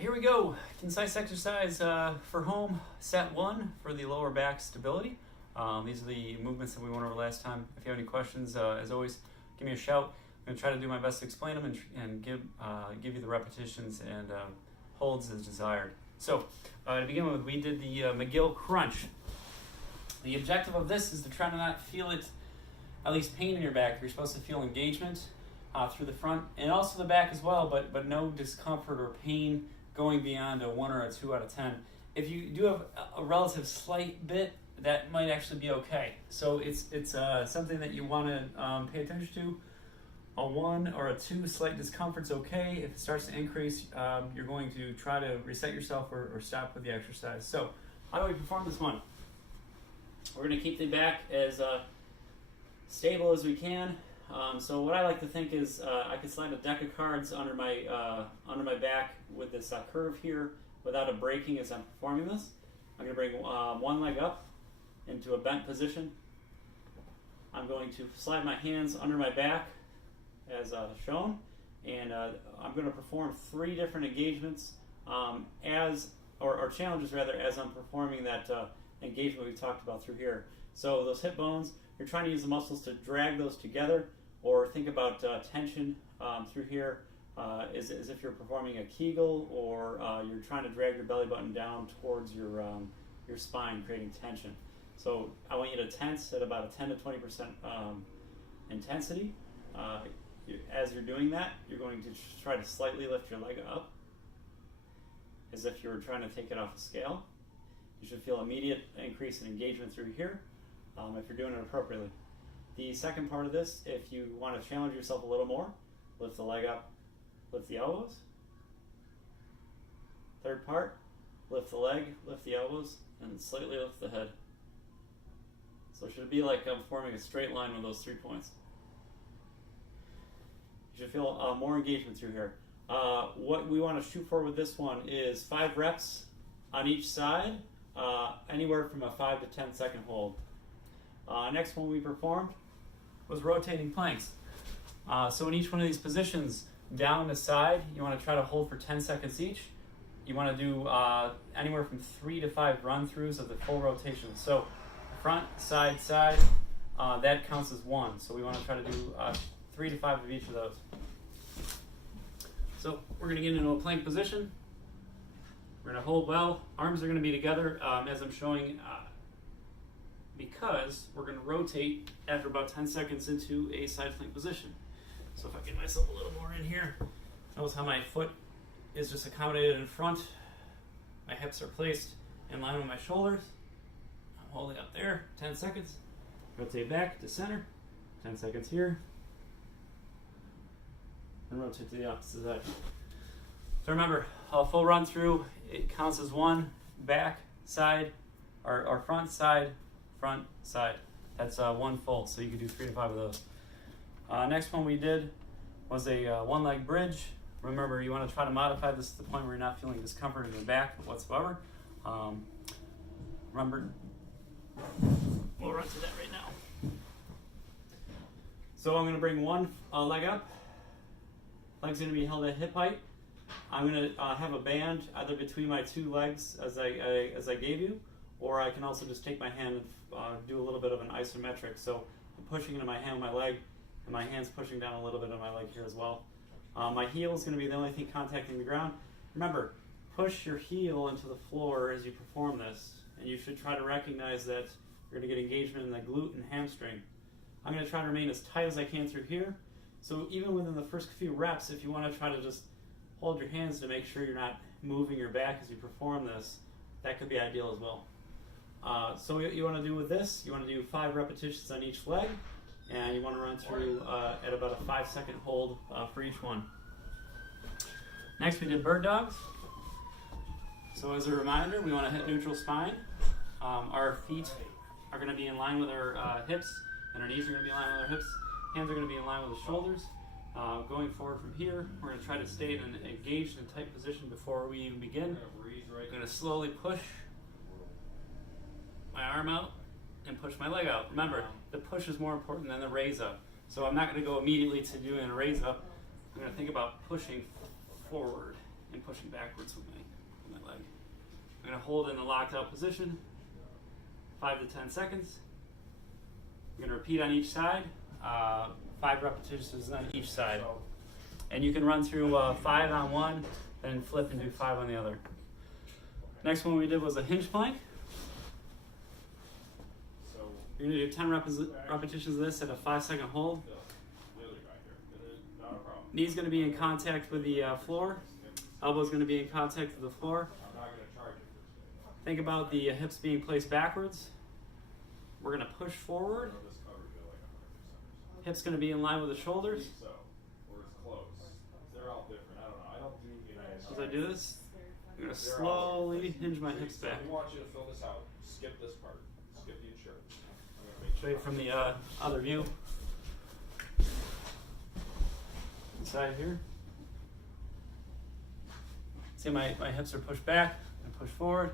Here we go. Concise exercise for home, set 1 for the lower back stability. These are the movements that we went over last time. If you have any questions, as always, give me a shout. I'm going to try to do my best to explain them and give you the repetitions and holds as desired. So, to begin with, we did the McGill crunch. The objective of this is to try to not feel it, at least pain in your back. You're supposed to feel engagement through the front and also the back as well, but no discomfort or pain going beyond a 1 or a 2 out of 10. If you do have a relative slight bit, that might actually be okay. So it's something that you want to pay attention to. A 1 or a 2 slight discomfort's okay. If it starts to increase, you're going to try to reset yourself or stop with the exercise. So how do we perform this one? We're going to keep the back as stable as we can. So what I like to think is I could slide a deck of cards under my back with this curve here without it breaking as I'm performing this. I'm going to bring one leg up into a bent position. I'm going to slide my hands under my back as shown, and I'm going to perform 3 different engagements or challenges rather as I'm performing that engagement we talked about through here. So those hip bones, you're trying to use the muscles to drag those together, or think about tension through here as if you're performing a Kegel, or you're trying to drag your belly button down towards your spine, creating tension. So I want you to tense at about a 10 to 20% intensity. As you're doing that, you're going to try to slightly lift your leg up as if you were trying to take it off a scale. You should feel immediate increase in engagement through here if you're doing it appropriately. The second part of this, if you want to challenge yourself a little more, lift the leg up, lift the elbows. Third part, lift the leg, lift the elbows, and slightly lift the head. So it should be like I'm forming a straight line with those 3 points. You should feel more engagement through here. What we want to shoot for with this one is 5 reps on each side, anywhere from a 5 to 10 second hold. Next one we performed was rotating planks. So in each one of these positions, down to side, you want to try to hold for 10 seconds each. You want to do anywhere from 3 to 5 run-throughs of the full rotation. So front, side, side, that counts as 1. So we want to try to do 3 to 5 of each of those. So we're going to get into a plank position. We're going to hold well. Arms are going to be together as I'm showing, because we're going to rotate after about 10 seconds into a side plank position. So if I get myself a little more in here, notice how my foot is just accommodated in front. My hips are placed in line with my shoulders. I'm holding up there, 10 seconds. Rotate back to center, 10 seconds here. And rotate to the opposite side. So remember, a full run through, it counts as 1, back, side, or front, side, front, side. That's 1 full, so you can do 3 to 5 of those. Next one we did was a 1-leg bridge. Remember, you want to try to modify this to the point where you're not feeling discomfort in the back whatsoever. Remember, we'll run to that right now. So I'm going to bring one leg up. Leg's going to be held at hip height. I'm going to have a band either between my 2 legs as I gave you, or I can also just take my hand and do a little bit of an isometric. So I'm pushing into my hand with my leg, and my hand's pushing down a little bit on my leg here as well. My heel is going to be the only thing contacting the ground. Remember, push your heel into the floor as you perform this, and you should try to recognize that you're going to get engagement in the glute and hamstring. I'm going to try to remain as tight as I can through here. So even within the first few reps, if you want to try to just hold your hands to make sure you're not moving your back as you perform this, that could be ideal as well. So what you want to do with this, you want to do 5 repetitions on each leg, and you want to run through at about a 5-second hold for each one. Next we did bird dogs. So as a reminder, we want to hit neutral spine. Our feet are going to be in line with our hips, and our knees are going to be in line with our hips. Hands are going to be in line with the shoulders. Going forward from here, we're going to try to stay in an engaged and tight position before we even begin. I'm going to slowly push my arm out and push my leg out. Remember, the push is more important than the raise up. So I'm not going to go immediately to doing a raise up. I'm going to think about pushing forward and pushing backwards with my leg. I'm going to hold in the locked out position, 5 to 10 seconds. I'm going to repeat on each side, 5 repetitions on each side. And you can run through 5 on one, then flip and do 5 on the other. Next one we did was a hinge plank. You're going to do 10 repetitions of this at a 5-second hold. Knee's going to be in contact with the floor. Elbow's going to be in contact with the floor. Think about the hips being placed backwards. We're going to push forward. Hips going to be in line with the shoulders. As I do this, I'm going to slowly hinge my hips back. We want you to fill this out. Skip this part. Skip the insurance. Show you from the other view. Inside here. See my hips are pushed back and push forward.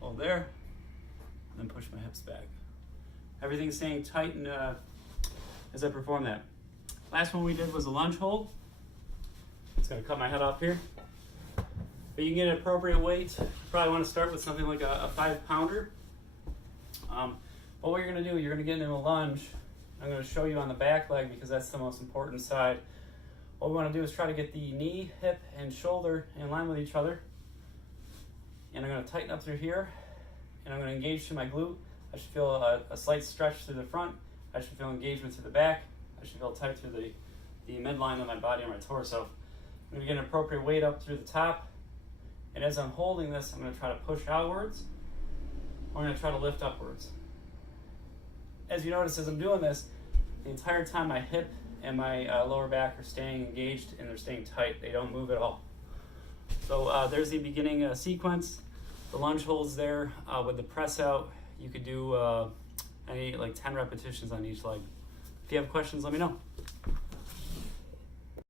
Hold there. And then push my hips back. Everything's staying tight and as I perform that. Last one we did was a lunge hold. It's going to cut my head off here. But you can get an appropriate weight. You probably want to start with something like a 5-pounder. But what you're going to do, you're going to get into a lunge. I'm going to show you on the back leg because that's the most important side. What we want to do is try to get the knee, hip, and shoulder in line with each other. And I'm going to tighten up through here. And I'm going to engage through my glute. I should feel a slight stretch through the front. I should feel engagement through the back. I should feel tight through the midline of my body and my torso. I'm going to get an appropriate weight up through the top. And as I'm holding this, I'm going to try to push outwards. Or I'm going to try to lift upwards. As you notice, as I'm doing this, the entire time my hip and my lower back are staying engaged and they're staying tight. They don't move at all. So there's the beginning sequence. The lunge holds there with the press out. You could do any like 10 repetitions on each leg. If you have questions, let me know.